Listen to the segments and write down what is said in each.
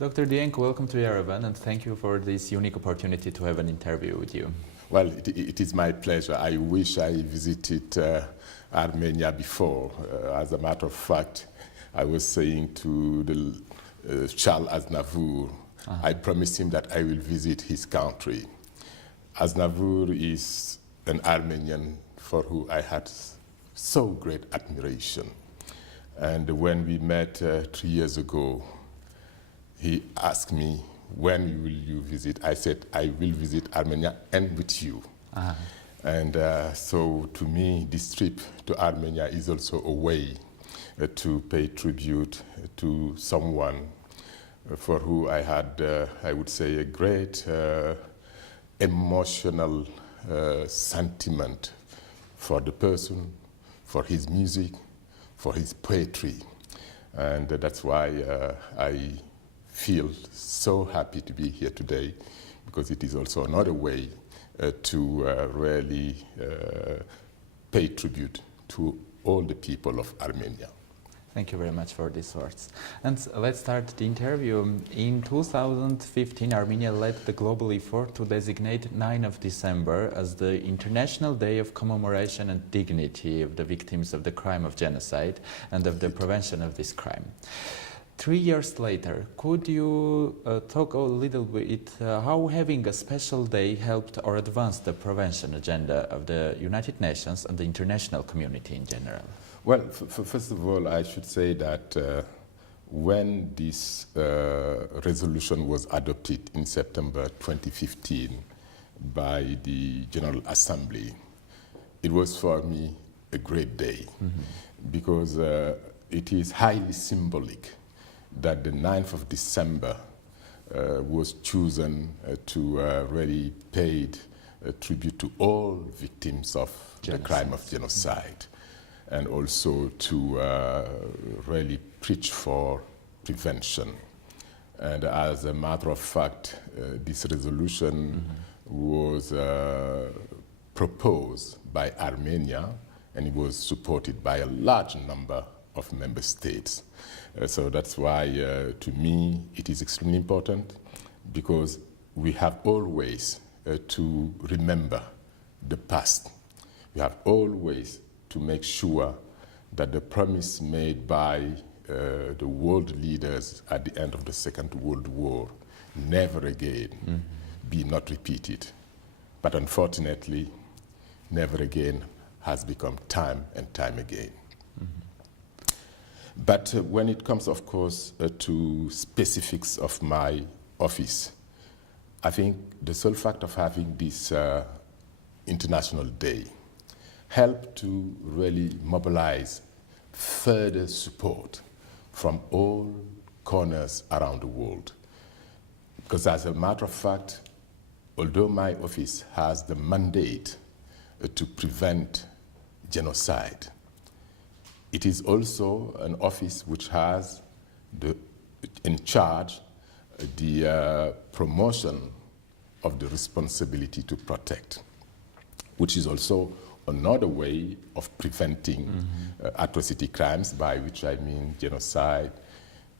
Dr. Dieng, welcome to Yerevan, and thank you for this unique opportunity to have an interview with you. Well, it is my pleasure. I wish I visited Armenia before. As a matter of fact, I was saying to the Charles Aznavour, I promised him that I will visit his country. Aznavour is an Armenian for whom I had so great admiration. And when we met 3 years ago, he asked me, when will you visit? I said, I will visit Armenia and with you. And so to me, this trip to Armenia is also a way to pay tribute to someone for who I had, I would say, a great emotional sentiment for the person, for his music, for his poetry. And that's why I feel so happy to be here today, because it is also another way to really pay tribute to all the people of Armenia. Thank you very much for these words. And let's start the interview. In 2015, Armenia led the global effort to designate 9th of December as the International Day of Commemoration and Dignity of the victims of the crime of genocide and of the prevention of this crime. 3 years later, could you talk a little bit how having a special day helped or advanced the prevention agenda of the United Nations and the international community in general? Well, first of all, I should say that when this resolution was adopted in September 2015 by the General Assembly, it was for me a great day, because it is highly symbolic that the 9th of December was chosen to really pay tribute to all victims of the crime of genocide, and also to really preach for prevention. And as a matter of fact, this resolution was proposed by Armenia, and it was supported by a large number of member states. So that's why, to me, it is extremely important, because we have always to remember the past. We have always to make sure that the promise made by the world leaders at the end of the Second World War never again be not repeated. But unfortunately, never again has become time and time again. But when it comes, of course, to specifics of my office, I think the sole fact of having this International Day helped to really mobilize further support from all corners around the world. Because as a matter of fact, although my office has the mandate to prevent genocide, it is also an office which has in charge the promotion of the responsibility to protect, which is also another way of preventing atrocity crimes, by which I mean genocide,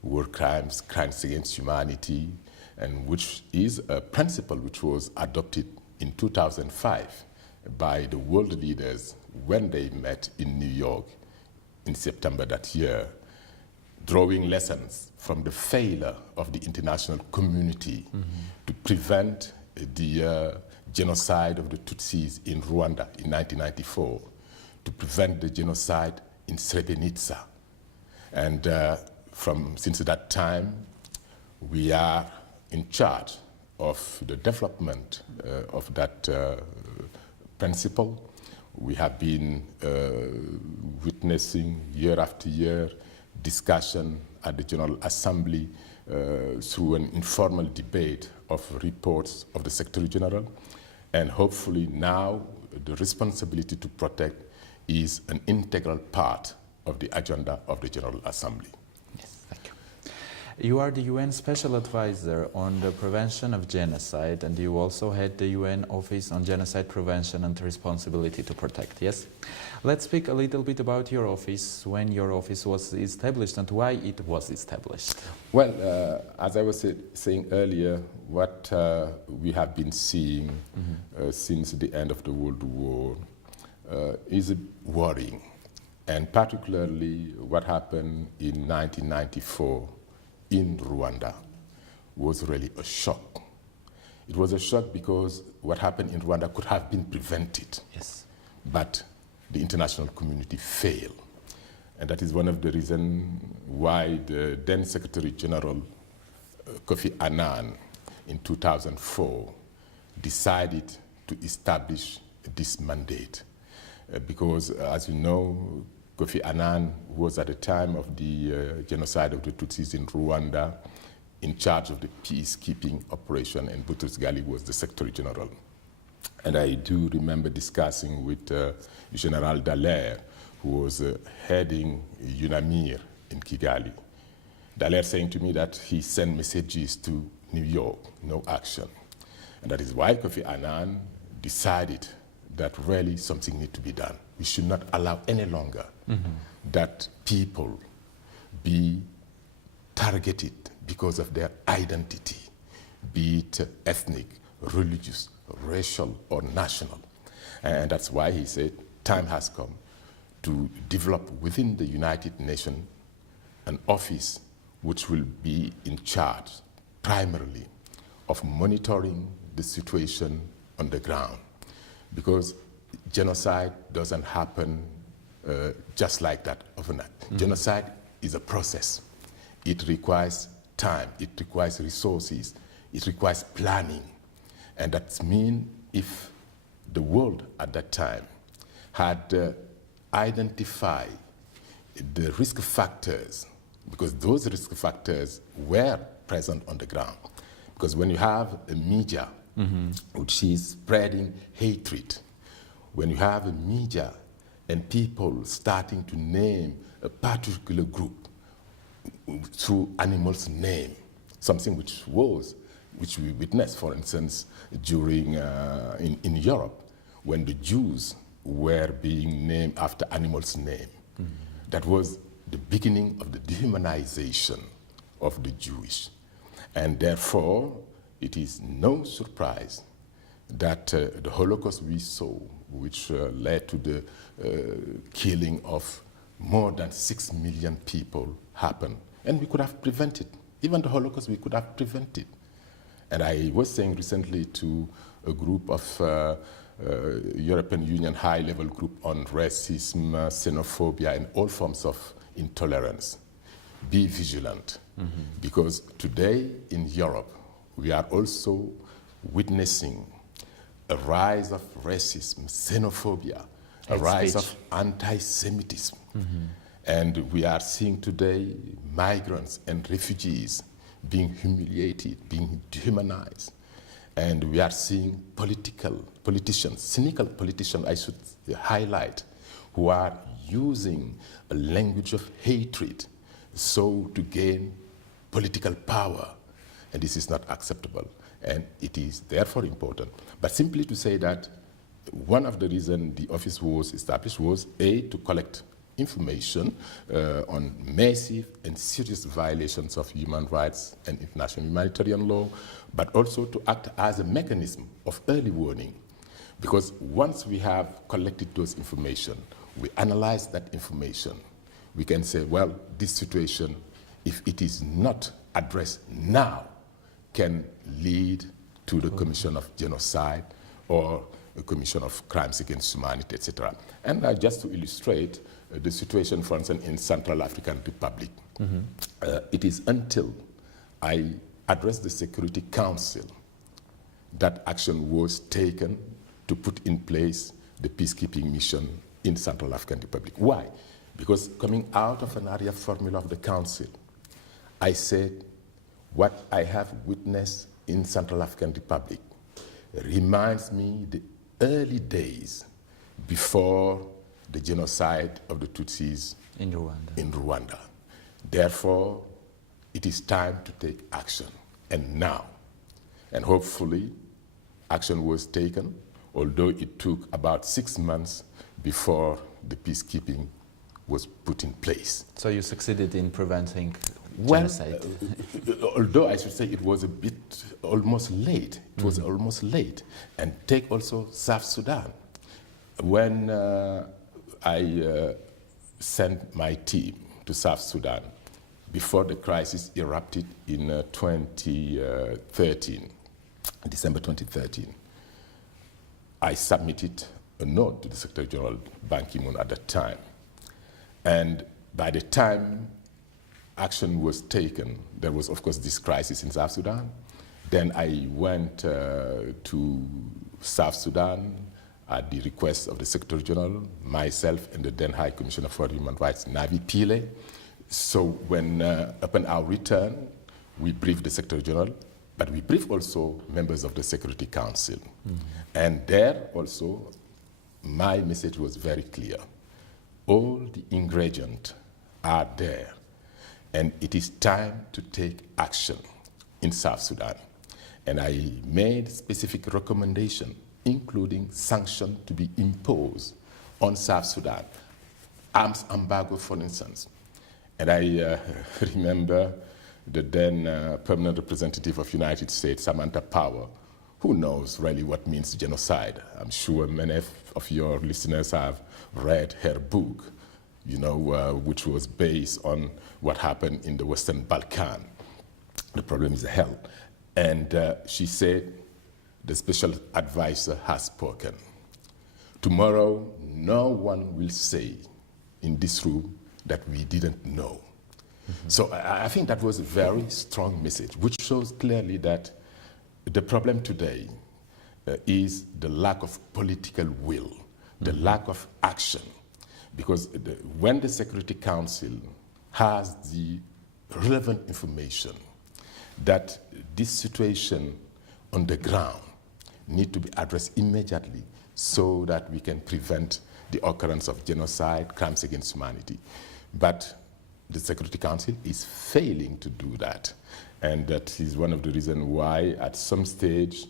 war crimes, crimes against humanity, and which is a principle which was adopted in 2005 by the world leaders when they met in New York in September that year, drawing lessons from the failure of the international community to prevent the genocide of the Tutsis in Rwanda in 1994, to prevent the genocide in Srebrenica. And since that time, we are in charge of the development of that principle. We have been witnessing year after year discussion at the General Assembly through an informal debate of reports of the Secretary General. And hopefully now the responsibility to protect is an integral part of the agenda of the General Assembly. Yes, thank you. You are the UN Special Advisor on the prevention of genocide, and you also head the UN Office on Genocide Prevention and Responsibility to Protect, yes? Let's speak a little bit about your office, when your office was established and why it was established. Well, as I was saying earlier, what we have been seeing since the end of the World War is worrying. And particularly what happened in 1994 in Rwanda was really a shock. It was a shock because what happened in Rwanda could have been prevented. Yes. But the international community failed. And that is one of the reasons why the then Secretary General Kofi Annan in 2004 decided to establish this mandate. Because, as you know, Kofi Annan was at the time of the genocide of the Tutsis in Rwanda in charge of the peacekeeping operation, and Boutros Ghali was the Secretary General. And I do remember discussing with General Dallaire, who was heading UNAMIR in Kigali. Dallaire saying to me that he sent messages to New York, no action. And that is why Kofi Annan decided that really something needs to be done. We should not allow any longer that people be targeted because of their identity, be it ethnic, religious, racial, or national. And that's why he said time has come to develop within the United Nations an office which will be in charge primarily of monitoring the situation on the ground. Because genocide doesn't happen just like that overnight. Genocide is a process. It requires time, it requires resources, it requires planning. And that means if the world at that time had identified the risk factors, because those risk factors were present on the ground. Because when you have a media which is spreading hatred, when you have a media and people starting to name a particular group through animals' name, something which we witnessed, for instance, during in Europe, when the Jews were being named after animals' name. That was the beginning of the dehumanization of the Jewish. And therefore, it is no surprise that the Holocaust we saw, which led to the killing of more than 6 million people, happened. And we could have prevented. Even the Holocaust we could have prevented. And I was saying recently to a group of European Union high-level group on racism, xenophobia, and all forms of intolerance. Be vigilant, because today in Europe, we are also witnessing a rise of racism, xenophobia, a rise of anti-Semitism. And we are seeing today migrants and refugees being humiliated, being dehumanized. And we are seeing politicians, cynical politicians, I should highlight, who are using a language of hatred so to gain political power. And this is not acceptable. And it is therefore important. But simply to say that one of the reasons the office was established was, A, to collect information on massive and serious violations of human rights and international humanitarian law, but also to act as a mechanism of early warning. Because once we have collected those information, we analyze that information, we can say, well, this situation, if it is not addressed now, can lead to the commission of genocide or a commission of crimes against humanity, etc. And just to illustrate the situation, for instance, in Central African Republic, it is until I addressed the Security Council that action was taken to put in place the peacekeeping mission in Central African Republic. Why? Because coming out of an area formula of the Council, I said, what I have witnessed in Central African Republic reminds me the early days before the genocide of the Tutsis in Rwanda. Therefore, it is time to take action, and now. And hopefully, action was taken, although it took about 6 months before the peacekeeping was put in place. So you succeeded in preventing Well, genocide? although I should say it was a bit almost late. It was almost late. And take also South Sudan. When I sent my team to South Sudan before the crisis erupted in 2013, December 2013, I submitted a note to the Secretary General Ban Ki-moon at that time. And by the time action was taken, there was, of course, this crisis in South Sudan. Then I went to South Sudan at the request of the Secretary General, myself, and the then High Commissioner for Human Rights, Navi Pillay. So when, upon our return, we briefed the Secretary General, but we briefed also members of the Security Council. And there also, my message was very clear. All the ingredients are there, and it is time to take action in South Sudan. And I made specific recommendations, including sanctions to be imposed on South Sudan, arms embargo, for instance. And I remember the then permanent representative of United States, Samantha Power, who knows really what means genocide. I'm sure many of your listeners have read her book, you know, which was based on what happened in the Western Balkan. The problem is hell. And she said, the special advisor has spoken. Tomorrow, no one will say in this room that we didn't know. So I think that was a very strong message, which shows clearly that the problem today is the lack of political will, the lack of action. Because when the Security Council has the relevant information that this situation on the ground need to be addressed immediately so that we can prevent the occurrence of genocide, crimes against humanity. But the Security Council is failing to do that. And that is one of the reasons why at some stage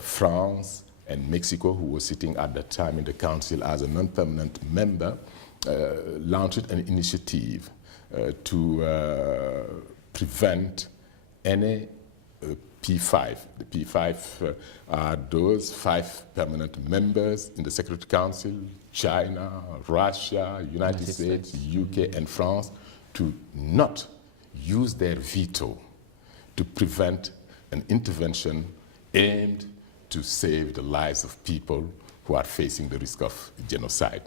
France and Mexico, who was sitting at the time in the council as a non-permanent member, launched an initiative to prevent any P5. The P5 are those 5 permanent members in the Security Council, China, Russia, United States, UK, and France, to not use their veto to prevent an intervention aimed to save the lives of people who are facing the risk of genocide.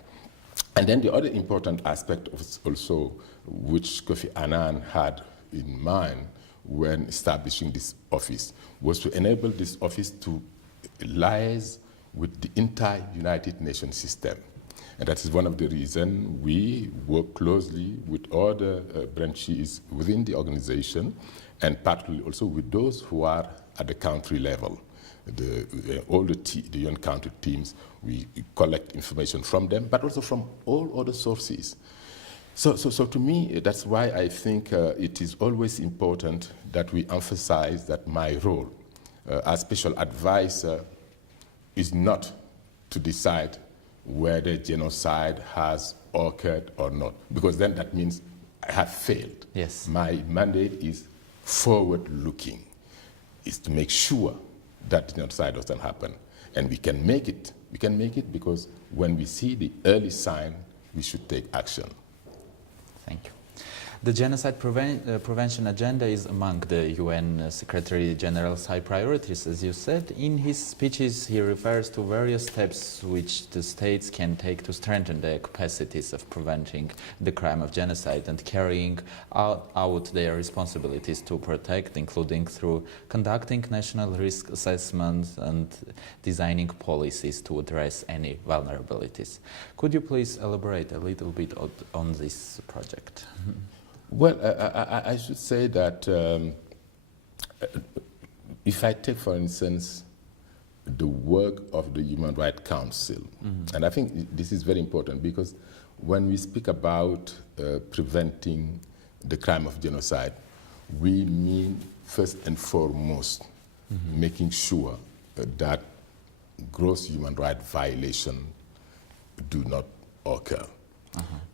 And then the other important aspect also, which Kofi Annan had in mind when establishing this office, was to enable this office to liaise with the entire United Nations system. And that is one of the reasons we work closely with other branches within the organization, and particularly also with those who are at the country level. All the UN country teams, we collect information from them, but also from all other sources. So to me, that's why I think it is always important that we emphasize that my role as special advisor is not to decide whether genocide has occurred or not, because then that means I have failed. Yes. My mandate is forward-looking, is to make sure that genocide doesn't happen. And we can make it. We can make it because when we see the early sign, we should take action. Thank you. The genocide prevention agenda is among the UN Secretary General's high priorities, as you said. In his speeches, he refers to various steps which the states can take to strengthen their capacities of preventing the crime of genocide and carrying out their responsibilities to protect, including through conducting national risk assessments and designing policies to address any vulnerabilities. Could you please elaborate a little bit on this project? Well, I should say that if I take, for instance, the work of the Human Rights Council, and I think this is very important because when we speak about preventing the crime of genocide, we mean first and foremost making sure that gross human rights violations do not occur.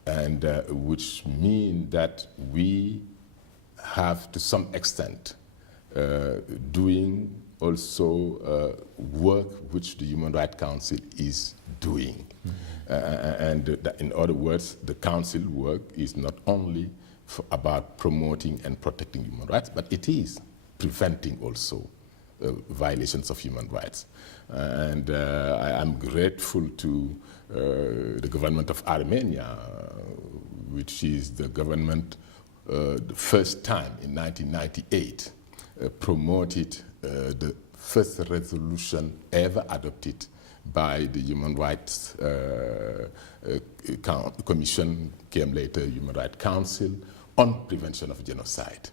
And which mean that we have to some extent doing also work which the Human Rights Council is doing. And in other words, the Council work is not only about promoting and protecting human rights, but it is preventing also violations of human rights. And I am grateful to the government of Armenia, which is the government the first time in 1998 promoted the first resolution ever adopted by the Human Rights Commission, came later Human Rights Council, on prevention of genocide.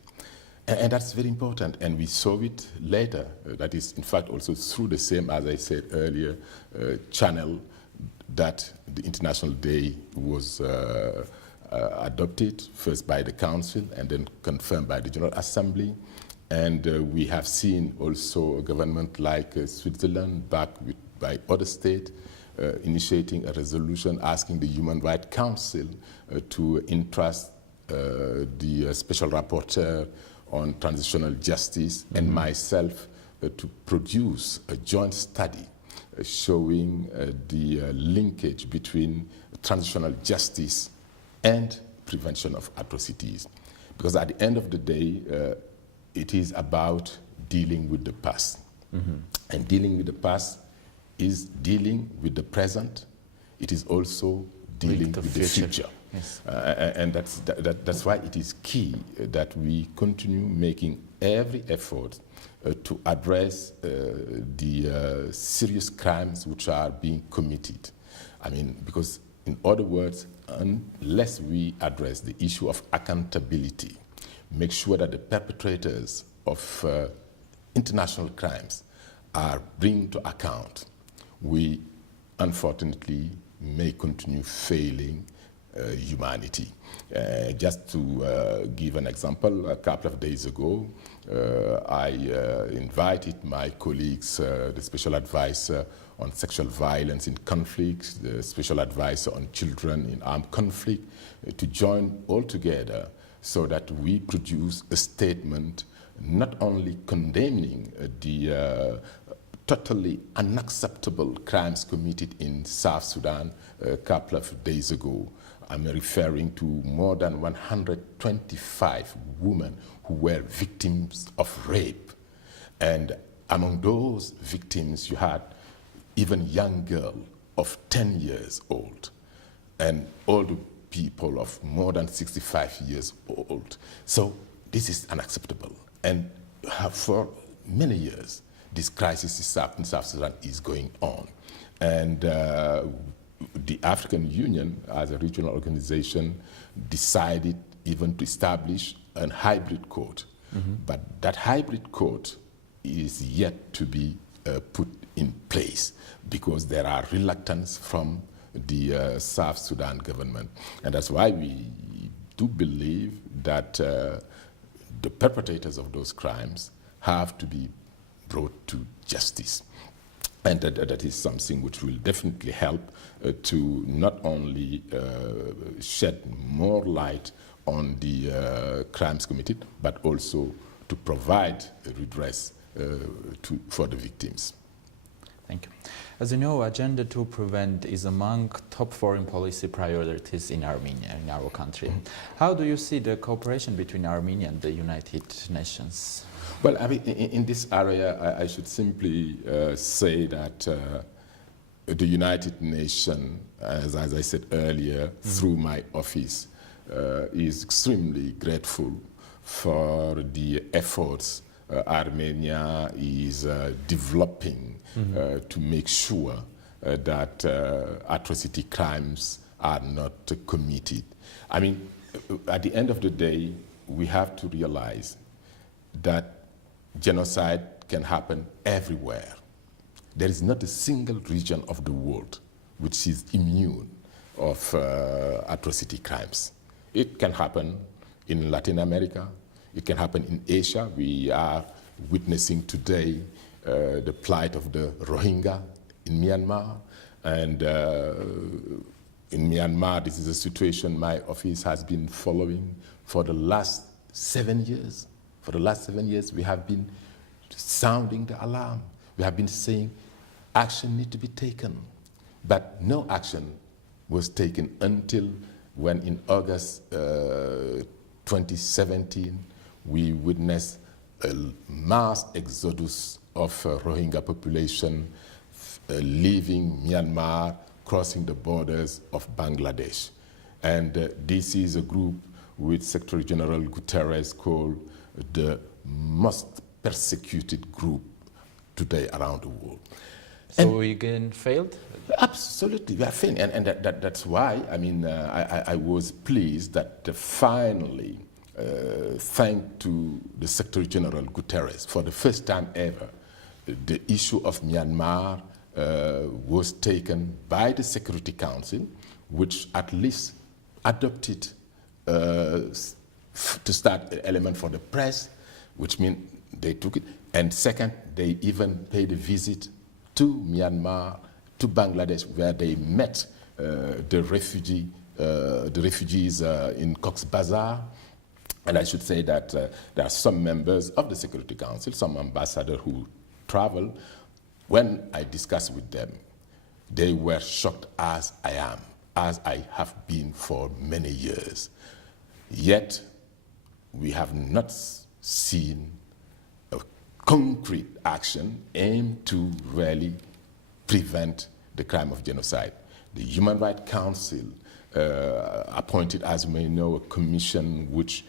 And that's very important, and we saw it later. That is, in fact, also through the same, as I said earlier, channel that the International Day was adopted, first by the Council and then confirmed by the General Assembly. And we have seen also a government like Switzerland, backed by other states, initiating a resolution asking the Human Rights Council to entrust the Special Rapporteur on Transitional Justice and myself to produce a joint study showing the linkage between transitional justice and prevention of atrocities. Because at the end of the day, it is about dealing with the past. And dealing with the past is dealing with the present. It is also dealing with the future. Yes. And that's why it is key that we continue making every effort to address the serious crimes which are being committed. I mean, because in other words, unless we address the issue of accountability, make sure that the perpetrators of international crimes are brought to account, we unfortunately may continue failing humanity. Just to give an example, a couple of days ago, I invited my colleagues, the Special Advisor on Sexual Violence in Conflict, the Special Advisor on Children in Armed Conflict, to join all together so that we produce a statement not only condemning the totally unacceptable crimes committed in South Sudan a couple of days ago. I'm referring to more than 125 women who were victims of rape. And among those victims, you had even young girl of 10 years old and older people of more than 65 years old. So this is unacceptable. And for many years, this crisis in South Sudan is going on. And the African Union, as a regional organization, decided even to establish a hybrid court. But that hybrid court is yet to be put in place because there are reluctance from the South Sudan government. And that's why we do believe that the perpetrators of those crimes have to be brought to justice. And that is something which will definitely help to not only shed more light on the crimes committed, but also to provide redress for the victims. Thank you. As you know, Agenda to Prevent is among top foreign policy priorities in Armenia, in our country. How do you see the cooperation between Armenia and the United Nations? Well, I mean, in this area, I should simply say that the United Nations, as I said earlier, through my office, is extremely grateful for the efforts Armenia is developing to make sure that atrocity crimes are not committed. I mean, at the end of the day, we have to realize that genocide can happen everywhere. There is not a single region of the world which is immune of atrocity crimes. It can happen in Latin America, It can happen in Asia. We are witnessing today the plight of the Rohingya in Myanmar. And in Myanmar, this is a situation my office has been following for the last 7 years. For the last 7 years, we have been sounding the alarm. We have been saying action needs to be taken. But no action was taken until when in August 2017, we witnessed a mass exodus of Rohingya population leaving Myanmar, crossing the borders of Bangladesh. And this is a group which Secretary General Guterres called the most persecuted group today around the world. So we again failed? Absolutely, we are failing, and that's why, I mean, I was pleased that finally, thanks to the Secretary General Guterres, for the first time ever, the issue of Myanmar was taken by the Security Council, which at least adopted to start an element for the press, which means they took it, and second, they even paid a visit to Myanmar, to Bangladesh, where they met the refugees in Cox's Bazar. And I should say that there are some members of the Security Council, some ambassadors who travel. When I discussed with them, they were shocked as I am, as I have been for many years. Yet, we have not seen a concrete action aimed to really prevent the crime of genocide. The Human Rights Council appointed, as you may know, a commission which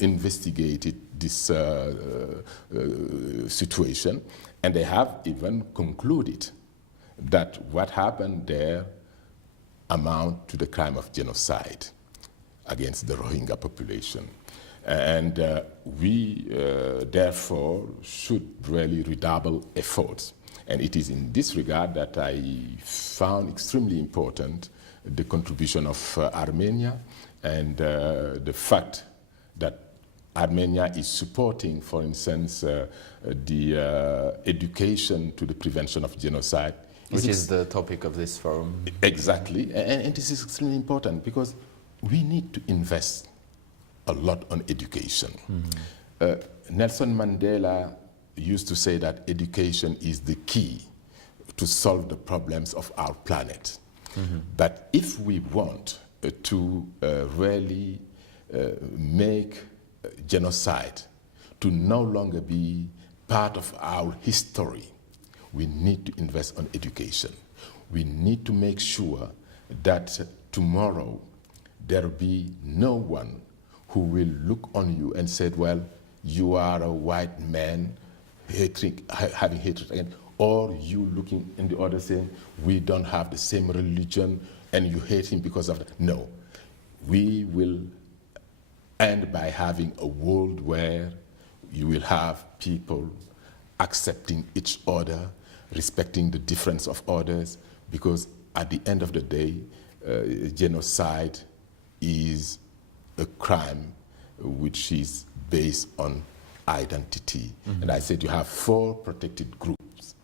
investigated this situation, and they have even concluded that what happened there amount to the crime of genocide against the Rohingya population. And we, therefore, should really redouble efforts. And it is in this regard that I found extremely important the contribution of Armenia and the fact that Armenia is supporting, for instance, the education to the prevention of genocide. Which is the topic of this forum. Exactly, and this is extremely important because we need to invest a lot on education. Mm-hmm. Nelson Mandela used to say that education is the key to solve the problems of our planet. Mm-hmm. But if we want to really make genocide to no longer be part of our history, we need to invest on education. We need to make sure that tomorrow there will be no one who will look on you and say, well, you are a white man having hatred against, or you looking in the other saying, we don't have the same religion and you hate him because of that. No, we will end by having a world where you will have people accepting each other, respecting the difference of others, because at the end of the day, genocide is a crime which is based on identity. Mm-hmm. And I said you have 4 protected groups.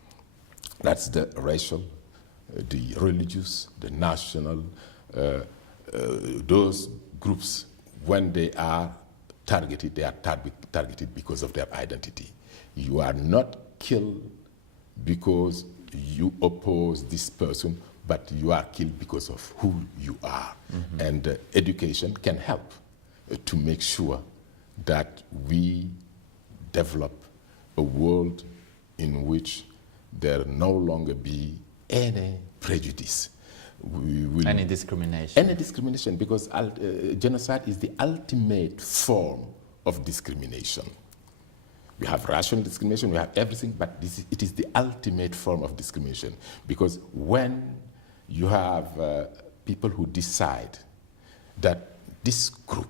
That's the racial, the religious, the national. Those groups, when they are targeted, they are targeted because of their identity. You are not killed because you oppose this person, but you are killed because of who you are. Mm-hmm. And education can help to make sure that we develop a world in which there no longer be any prejudice. Any discrimination. Any discrimination, because genocide is the ultimate form of discrimination. We have rational discrimination, we have everything, but it is the ultimate form of discrimination. Because when you have people who decide that this group,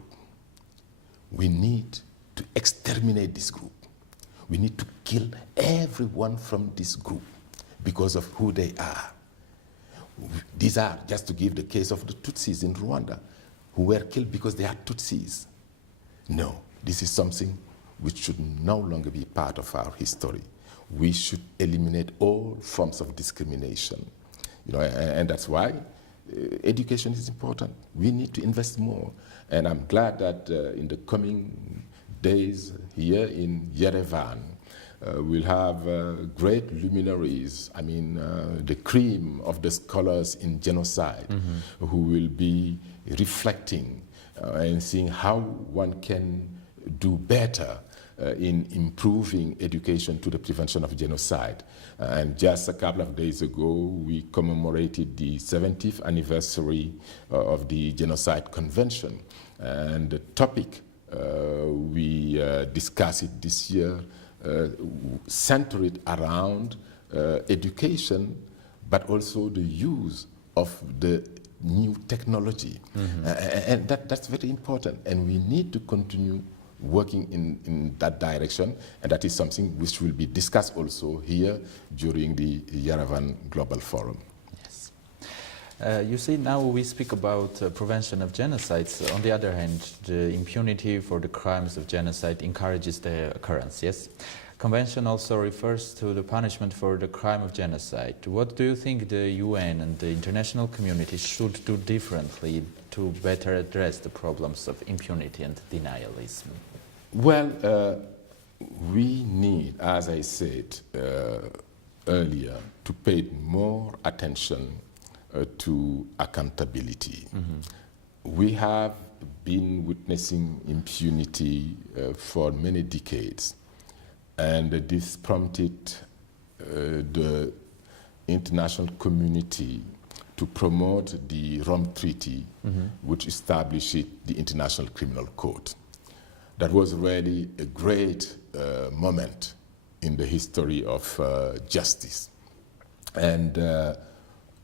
we need to exterminate this group. We need to kill everyone from this group because of who they are. These are, just to give the case of the Tutsis in Rwanda, who were killed because they are Tutsis. No, This is something which should no longer be part of our history. We should eliminate all forms of discrimination. You know, and that's why education is important. We need to invest more. And I'm glad that in the coming days here in Yerevan, we'll have great luminaries, I mean, the cream of the scholars in genocide, who will be reflecting and seeing how one can do better in improving education to the prevention of genocide. And just a couple of days ago, we commemorated the 70th anniversary of the Genocide Convention. And the topic we discussed this year centered around education, but also the use of the new technology. And that's very important. And we need to continue working in that direction, and that is something which will be discussed also here during the Yerevan Global Forum. Yes. You see, now we speak about prevention of genocides. On the other hand, the impunity for the crimes of genocide encourages their occurrence, yes? Convention also refers to the punishment for the crime of genocide. What do you think the UN and the international community should do differently to better address the problems of impunity and denialism? Well, we need, as I said earlier, to pay more attention to accountability. We have been witnessing impunity for many decades, and this prompted the international community to promote the Rome Treaty, which established the International Criminal Court. That was really a great moment in the history of justice. And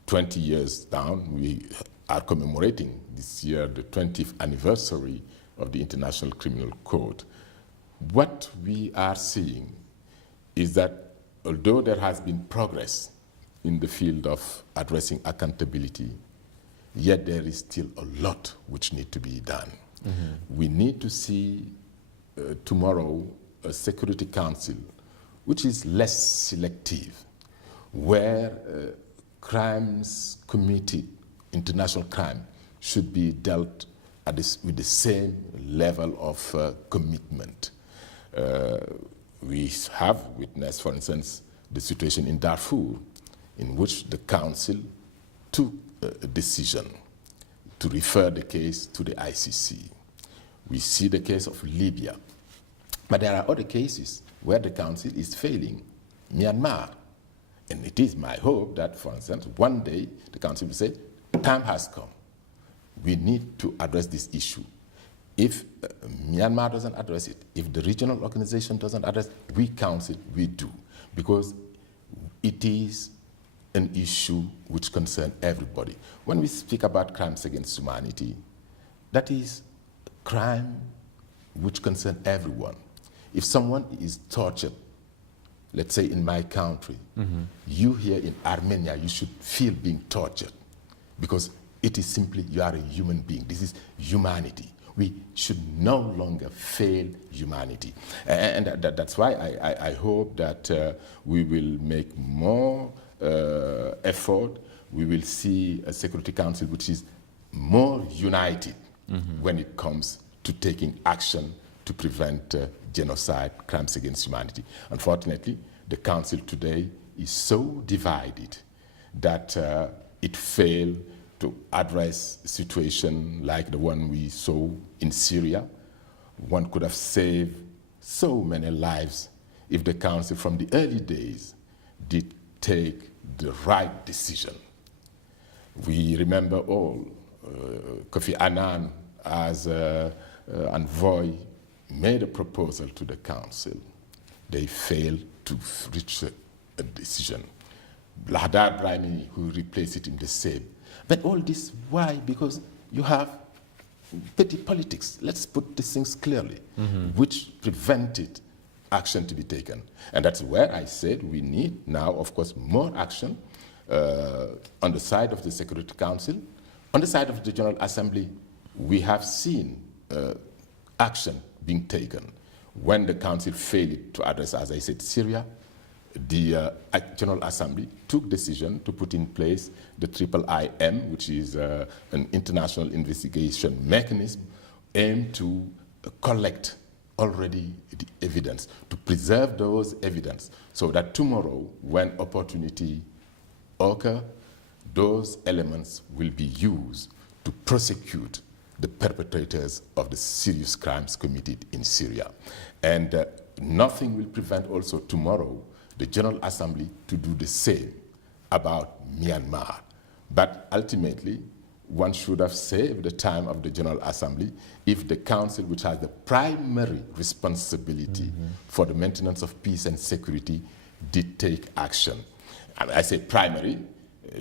20 years down, we are commemorating this year the 20th anniversary of the International Criminal Court. What we are seeing is that although there has been progress in the field of addressing accountability, yet there is still a lot which needs to be done. We need to see tomorrow a Security Council which is less selective, where crimes committed, international crime, should be dealt at with the same level of commitment. We have witnessed, for instance, the situation in Darfur, in which the Council took a decision to refer the case to the ICC. We see the case of Libya. But there are other cases where the Council is failing. Myanmar. And it is my hope that, for instance, one day the Council will say, time has come. We need to address this issue. If Myanmar doesn't address it, if the regional organization doesn't address it, we Council, we do. Because it is an issue which concerns everybody. When we speak about crimes against humanity, that is crime which concerns everyone. If someone is tortured, let's say in my country, you here in Armenia, you should feel being tortured, because it is simply, you are a human being. This is humanity. We should no longer fail humanity. And that's why I hope that we will make more effort. We will see a Security Council which is more united when it comes to taking action to prevent genocide, crimes against humanity. Unfortunately, the Council today is so divided that it failed to address a situation like the one we saw in Syria. One could have saved so many lives if the Council from the early days did take the right decision. We remember all Kofi Annan as envoy made a proposal to the Council. They failed to reach a decision. Lahadar Brahimi, who replaced it, in the same. But all this, why? Because you have petty politics, let's put these things clearly, which prevented action to be taken. And that's where I said we need now, of course, more action on the side of the Security Council. On the side of the General Assembly, we have seen action being taken. When the Council failed to address, as I said, Syria, the General Assembly took decision to put in place the IIIM, which is an international investigation mechanism aimed to collect already the evidence, to preserve those evidence, so that tomorrow, when opportunity occur, those elements will be used to prosecute the perpetrators of the serious crimes committed in Syria. And nothing will prevent also tomorrow the General Assembly to do the same about Myanmar. But ultimately, one should have saved the time of the General Assembly if the Council, which has the primary responsibility for the maintenance of peace and security, did take action. And I say primary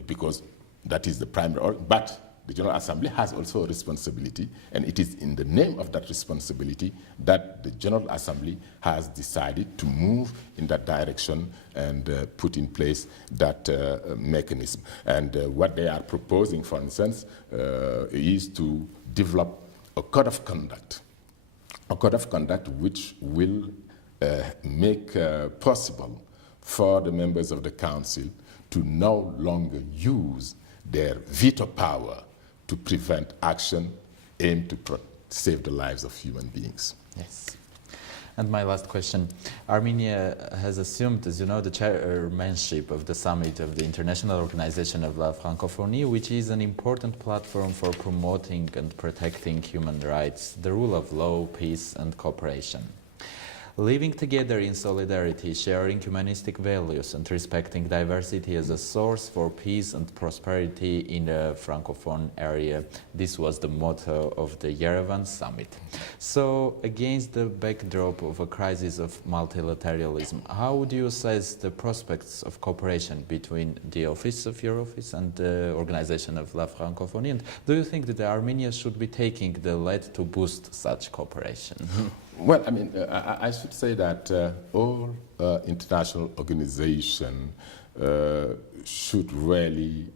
because that is the primary, but the General Assembly has also a responsibility, and it is in the name of that responsibility that the General Assembly has decided to move in that direction and put in place that mechanism. And what they are proposing, for instance, is to develop a code of conduct which will make possible for the members of the Council to no longer use their veto power to prevent action aimed to save the lives of human beings. Yes. And my last question. Armenia has assumed, as you know, the chairmanship of the summit of the International Organization of La Francophonie, which is an important platform for promoting and protecting human rights, the rule of law, peace and cooperation. Living together in solidarity, sharing humanistic values and respecting diversity as a source for peace and prosperity in the Francophone area. This was the motto of the Yerevan summit. So, against the backdrop of a crisis of multilateralism, how would you assess the prospects of cooperation between the office of your office and the organization of La Francophonie? And do you think that Armenia should be taking the lead to boost such cooperation? Well, I mean, I should say that all international organizations should really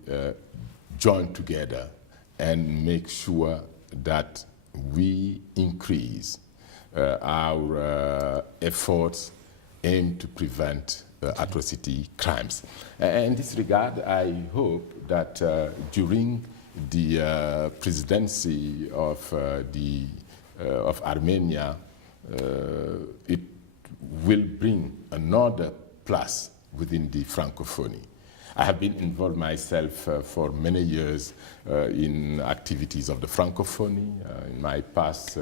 join together and make sure that we increase our efforts aimed to prevent atrocity crimes. In this regard, I hope that during the presidency of Armenia, it will bring another plus within the Francophonie. I have been involved myself for many years in activities of the Francophonie, in my past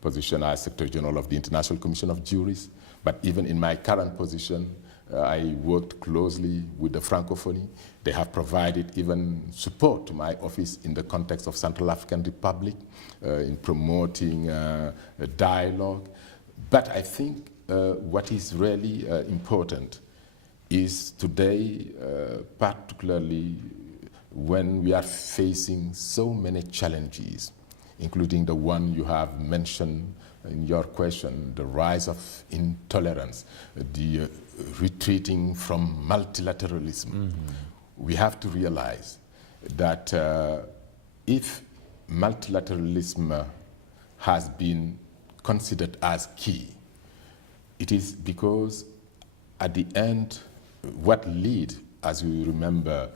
position as Secretary General of the International Commission of Jurists, but even in my current position, I worked closely with the Francophonie. They have provided even support to my office in the context of Central African Republic, in promoting a dialogue. But I think what is really important is today, particularly when we are facing so many challenges, including the one you have mentioned in your question, the rise of intolerance, the retreating from multilateralism. We have to realize that if multilateralism has been considered as key, it is because at the end, what led, as we remember,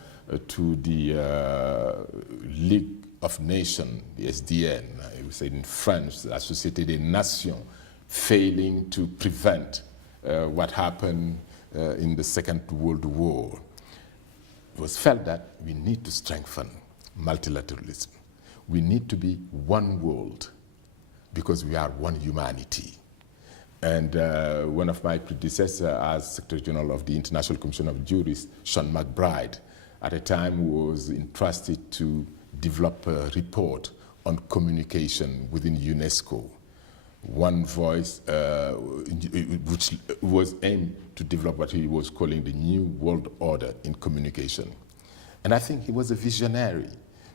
to the League of Nations, the SDN, I would say in French, la Société des Nations, failing to prevent what happened in the Second World War. It was felt that we need to strengthen multilateralism. We need to be one world because we are one humanity. And one of my predecessors as Secretary General of the International Commission of Jurists, Sean McBride, at a time was entrusted to develop a report on communication within UNESCO. One voice, which was aimed to develop what he was calling the new world order in communication. And I think he was a visionary,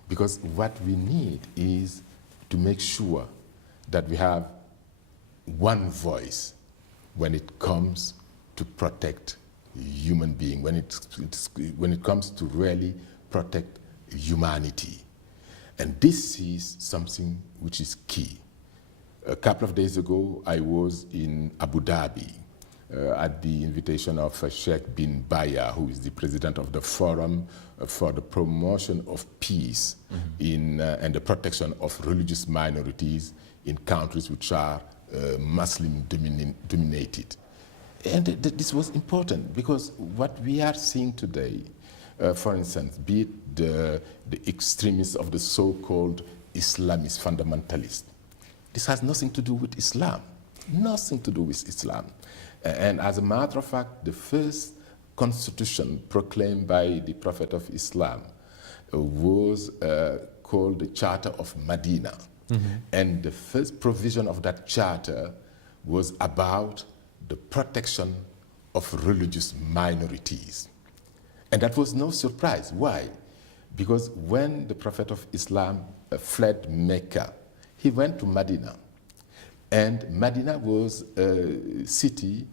because what we need is to make sure that we have one voice when it comes to protect human being, when it comes to really protect humanity. And this is something which is key. A couple of days ago, I was in Abu Dhabi at the invitation of Sheikh bin Baya, who is the president of the Forum for the Promotion of Peace and the Protection of Religious Minorities in countries which are Muslim dominated. And this was important because what we are seeing today, for instance, be it the extremists of the so-called Islamist fundamentalists, this has nothing to do with Islam, nothing to do with Islam. And as a matter of fact, the first constitution proclaimed by the Prophet of Islam was called the Charter of Medina. And the first provision of that charter was about the protection of religious minorities. And that was no surprise. Why? Because when the Prophet of Islam fled Mecca, he went to Medina. And Medina was a city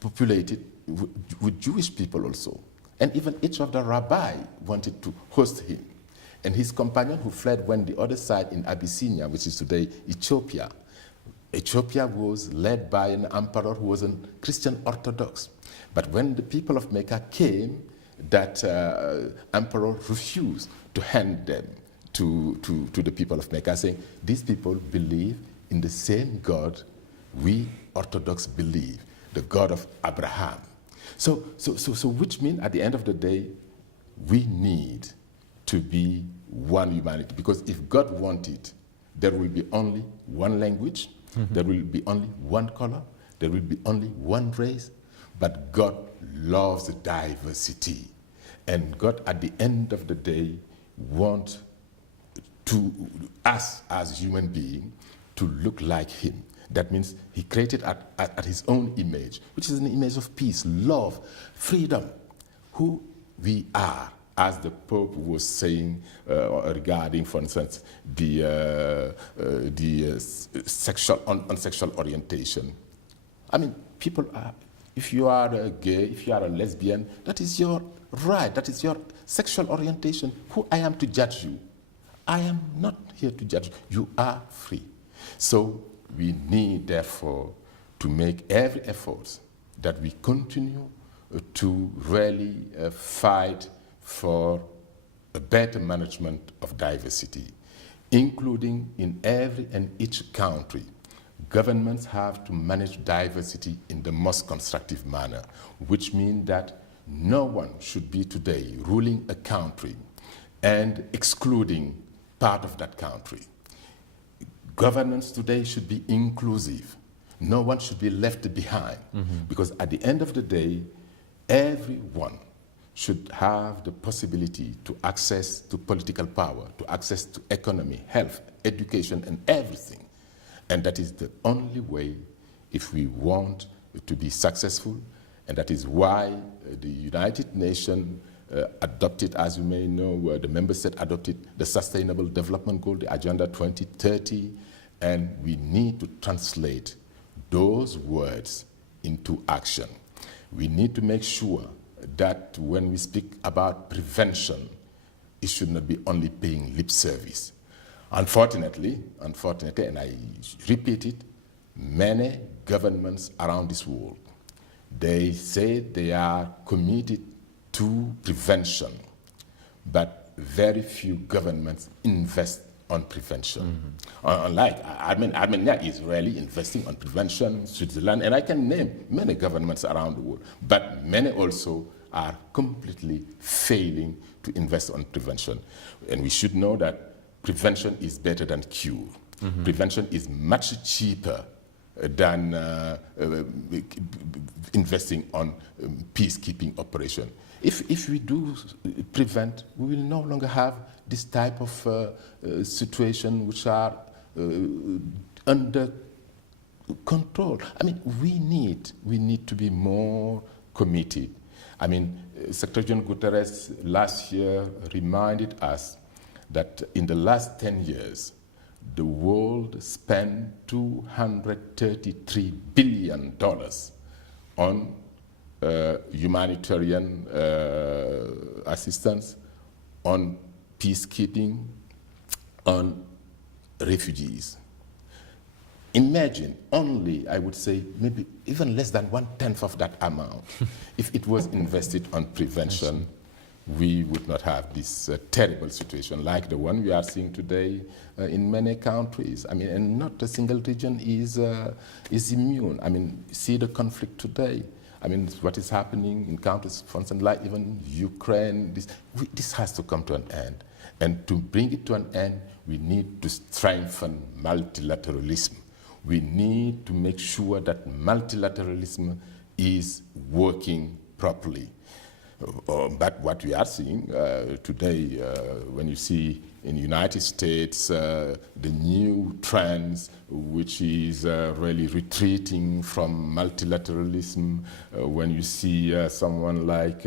populated with Jewish people also. And even each of the rabbi wanted to host him. And his companion who fled went the other side in Abyssinia, which is today Ethiopia. Ethiopia was led by an emperor who was a Christian Orthodox. But when the people of Mecca came, that emperor refused to hand them to the people of Mecca, saying, these people believe in the same God we Orthodox believe, the God of Abraham. So which means at the end of the day, we need to be one humanity. Because if God wanted, there will be only one language, there will be only one color, there will be only one race, but God loves diversity. And God, at the end of the day, wants to us as human beings to look like him. That means he created at his own image, which is an image of peace, love, freedom, who we are, as the Pope was saying regarding, for instance, the sexual orientation. I mean, people are, if you are a gay, if you are a lesbian, that is your right, that is your sexual orientation. Who I am to judge you? I am not here to judge you. You are free. So we need, therefore, to make every effort that we continue to really fight for a better management of diversity, including in every and each country. Governments have to manage diversity in the most constructive manner, which means that no one should be today ruling a country and excluding part of that country. Governance today should be inclusive. No one should be left behind, because at the end of the day, everyone should have the possibility to access to political power, to access to economy, health, education, and everything. And that is the only way if we want to be successful. And that is why the United Nations adopted, as you may know, the member state adopted the Sustainable Development Goal, the Agenda 2030, and we need to translate those words into action. We need to make sure that when we speak about prevention, it should not be only paying lip service. Unfortunately, and I repeat it, many governments around this world, they say they are committed to prevention, but very few governments invest on prevention. Unlike Armenia is really investing on prevention, Switzerland, and I can name many governments around the world, but many also are completely failing to invest on prevention. And we should know that prevention is better than cure. Prevention is much cheaper than investing on peacekeeping operation. If we do prevent, we will no longer have this type of situation which are under control. I mean, we need to be more committed. I mean, Secretary General Guterres last year reminded us that in the last 10 years, the world spent $233 billion on humanitarian assistance, on peacekeeping, on refugees. Imagine only, I would say, maybe even less than 1/10 of that amount. If it was invested on prevention, we would not have this terrible situation like the one we are seeing today in many countries. I mean, and not a single region is immune. I mean, see the conflict today. I mean, what is happening in countries, for instance, like even Ukraine. This has to come to an end. And to bring it to an end, we need to strengthen multilateralism. We need to make sure that multilateralism is working properly. But what we are seeing today, when you see in the United States the new trends, which is really retreating from multilateralism, when you see someone like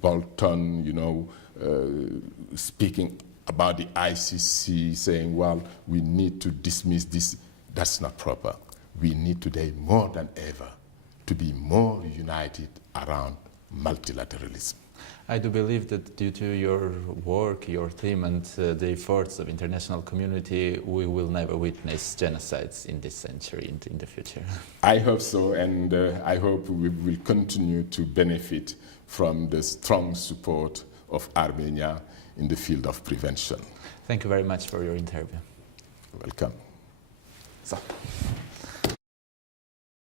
Bolton, you know, speaking about the ICC, saying, well, we need to dismiss this, that's not proper. We need today more than ever to be more united around multilateralism. I do believe that due to your work, your theme, and the efforts of international community, we will never witness genocides in this century and in the future. I hope so, and I hope we will continue to benefit from the strong support of Armenia in the field of prevention. Thank you very much for your interview. Welcome.